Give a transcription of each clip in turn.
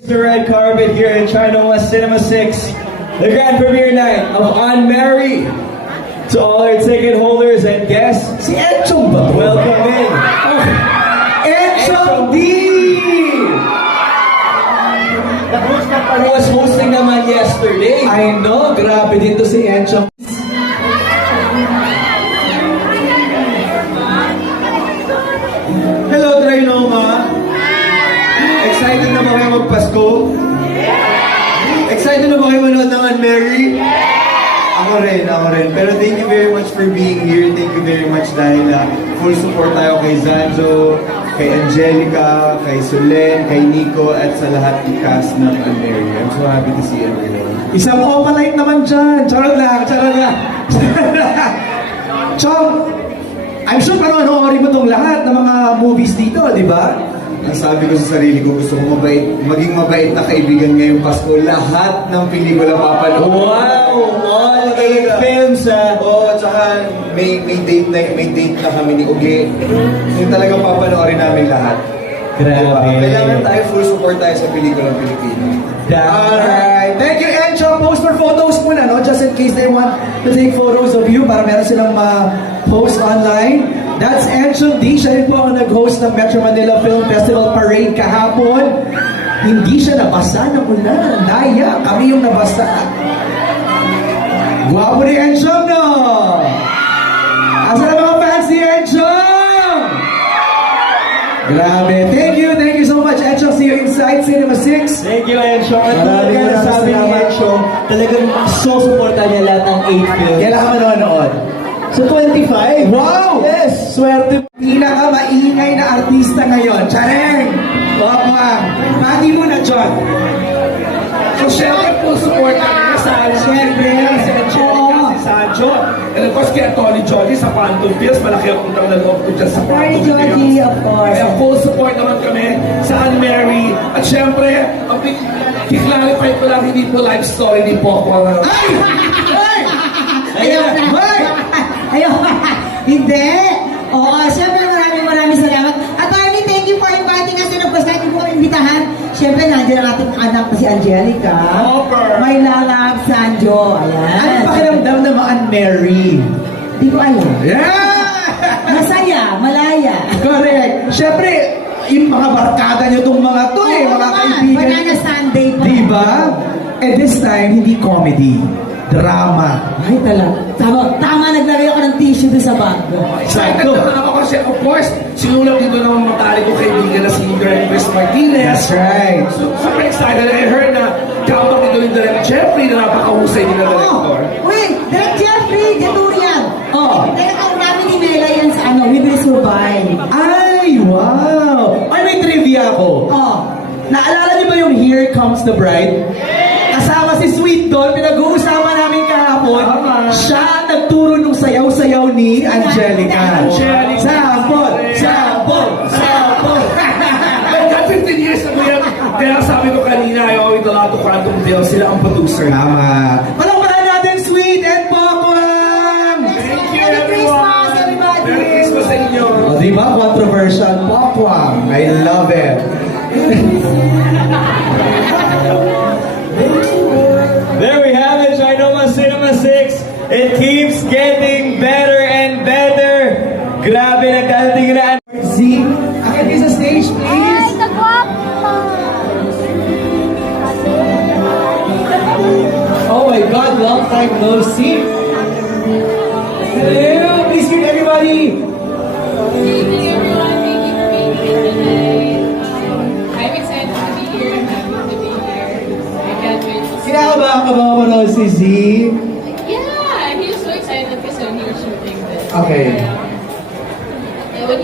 The red carpet here in China Cinema 6, the grand premiere night of On Mary. To all our ticket holders and guests, Si Enchong ba to? welcome in. Enchong D! Who was hosting naman yesterday. I know, grabe din to si Enchong. Hello, Trinoma! Excited na ba kayo magpasko? Excited na ba kayo manood ng Ann Mary? Ako rin. Pero thank you very much for being here. Thank you very much dahil full support tayo kay Zanjo, kay Angelica, kay Solen, kay Nico, at sa lahat ng cast ng Ann Mary. I'm so happy to see everyone. Isang opalite naman dyan. Charot lang. Chong, I'm sure panoorin mo itong lahat ng mga movies dito, di ba? Ang sabi ko sa sarili ko, gusto ko maging mabait na kaibigan ngayong Pasko. Lahat ng pelikula papanood. Wow! All 8 films Oo, tsaka may date na kami ni Uge. Yung talagang papanoorin namin lahat. Grabe. Kailangan tayo, full support tayo sa pelikulang Pilipino. Alright. Thank you, Encho. Post for photos muna, no? Just in case they want to take photos of you para meron silang post online. That's Encho D. Siya rin po ang nag-host ng Metro Manila Film Festival Parade kahapon. Hindi siya nabasa ng ulan. Daya, kami yung nabasa. Guwapo ni Encho, no? Asa na mga fans ni Encho? Grabe. Thank you so much, Encho. See you inside Cinema 6. Thank you, Encho. At Maraming talaga sabi ni salamat. Encho, talagang so-supportan niya lahat ng 8 films. Kailan ka manonood? Sa 25? Wow! Yes! Swerte. Pinaka-maingay na artista ngayon. Chareng! Wapang! Pati mo na, John. So, syempre po, support namin na Syempre. si Angelica, si Sancho. And of course, kaya Tony Jolly sa Phantom Fields, malaki ang utang na loob ko dyan sa Phantom Fields. of course. Kaya full support naman kami sa Ann Mary. At syempre, ang i-clarify ko lang, hindi po life story ni Poco. Ay! Ayun. Ay! Ayun. Hindi. Oo, siyempre maraming salamat. Attorney, thank you for inviting us. And of course, thank you for imbitahan. Siyempre, nandiyan ang ating anak na si Angelica. Hopper. May lalab, Sanjo. Ayan. Ano pakiramdam na Ann Mary? Di ko alam. Yeah! Masaya, malaya. Correct. Siyempre, yung mga barkada nyo itong mga to eh, Oo mga naman. kaibigan. Banana Sunday pa. Diba? And this time, hindi comedy. Drama. Ay, talaga. Tama, naglagay ako ng tissue doon sa bag. Excited naman ako kasi, of course, sinulat dito ng matalik ko kaibigan na si Direk Chris Martinez. That's right. So, super excited. I heard na kapag ito ni Direk Jeffrey na napakahusay din na director. Wait, Direk Jeffrey, Gaturian. Oh. Tinatawag namin ni Mela yan sa We Will Survive. Ay, wow! Ay, may trivia ako. Oh. Naalala niyo ba yung Here Comes the Bride? Kasama si Sweet Doll, pinag-uusapan namin kahapon. Siya ang nagturo nung sayaw-sayaw ni Angelica. Sabon! At 15 years ago yan. Kaya sabi ko kanina, I owe it a lot to Quantum Tales. Sila ang producer. Tama. Palakpakan natin, Sweet and Pokwang! Thank you, Merry everyone. Christmas, everybody. Merry Christmas sa inyo. O, diba? Controversial Pokwang. I love it. There we have it, China Cinema 6. It keeps getting better and better. Grabe, nagdating na. Z, akit kayo sa stage, please. Oh my God, long time no see. Hello, please give everybody. Good evening, everyone. Thank you for being here today. I'm excited to be here. I'm happy to be here. I can't wait to see. Kinakabahan ka ba manood si Z? Yeah, he was so excited because when he was shooting this. Okay. And when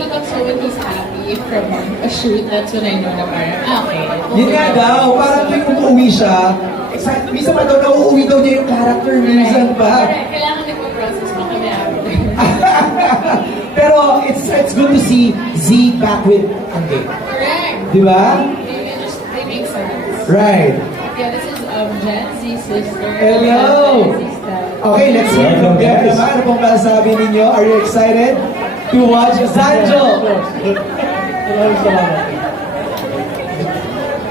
he's happy from a shoot, that's when I know na parang, okay. Yun nga daw, parang tuwing umuwi siya, excited, minsan pa daw nauuwi daw niya yung character, minsan pa. Correct. Kailangan nagpo-process pa kami after. Pero it's good to see Z back with Angge. Correct. Di ba? They make sense. Right. Yeah, this is Jen Z's sister. Hello! Jen Z's dad. Okay, let's hear from them naman. Ano pong masasabi ninyo? Are you excited to watch Sanjo?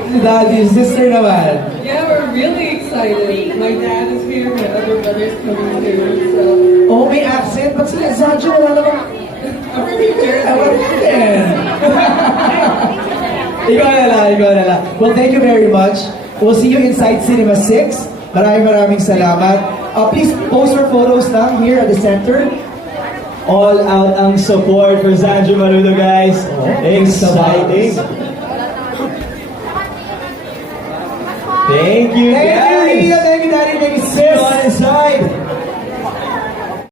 Daddy, sister naman. Yeah, we're really excited. My dad is here, my other brother's coming too, so Oh, may accent. Ba't sila Zajo? Wala namang... I'm from New Jersey. Ikaw na lang. Well, thank you very much. We'll see you inside Cinema 6. Maraming salamat. Please post your photos lang here at the center. All out ang support for Sanjo Marudo, guys. Exciting. Thank you, Thank you, guys. Rhea. Thank you, Daddy. Thank you, See you sis. on inside.